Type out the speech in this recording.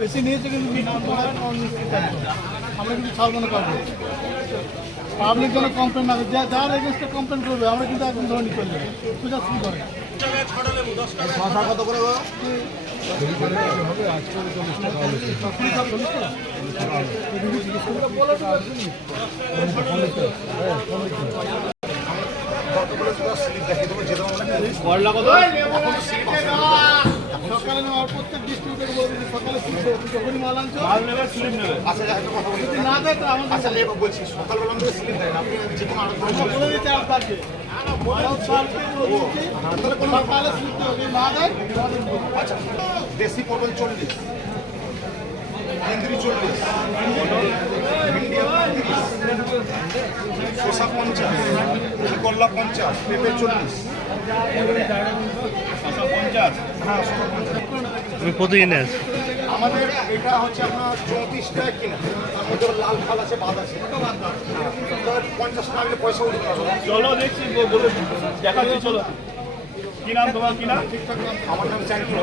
বেশি নিয়েছে কিন্তু আমরা কিন্তু ছাড়বো না কাউকে। পাবলিক যেন কমপ্লেন না করে, যার এগেনস্টে কমপ্লেন করবে আমরা কিন্তু একদম ধরে নিয়ে চলে যাবো। পূজা শুরু করে কত করে সকালে নেওয়ার প্রত্যেক ডিস্ট্রিবিউটর বলবে সকালে যখনই মাল আনছো যদি না দেয় তো আমাদের বলছি সকালবেলা আমাদের স্লিপ দেয় আপনি যে কোনো বলে দিতে আপনাকে সকালে স্লিপ দেবে না দেয়। আচ্ছা দেশি পটল 40, ইন্দ্রি 40, ইন্ডিয়া 30, শসা 50, করলা 50, পেঁপে 40, শসা 50। হ্যাঁ তুমি কত কিনে আছো? আমাদের এটা হচ্ছে আপনার 34 টাকা কিনা, তার মধ্যে লাল ফাল আছে, বাদ আছে, 50 টাকা দিলে পয়সা উঠে যাবে। চলো দেখছি বলে দেখাচ্ছি, চলো। কি নাম তোমার, কি নাম? আমার নাম চাঁদপুর।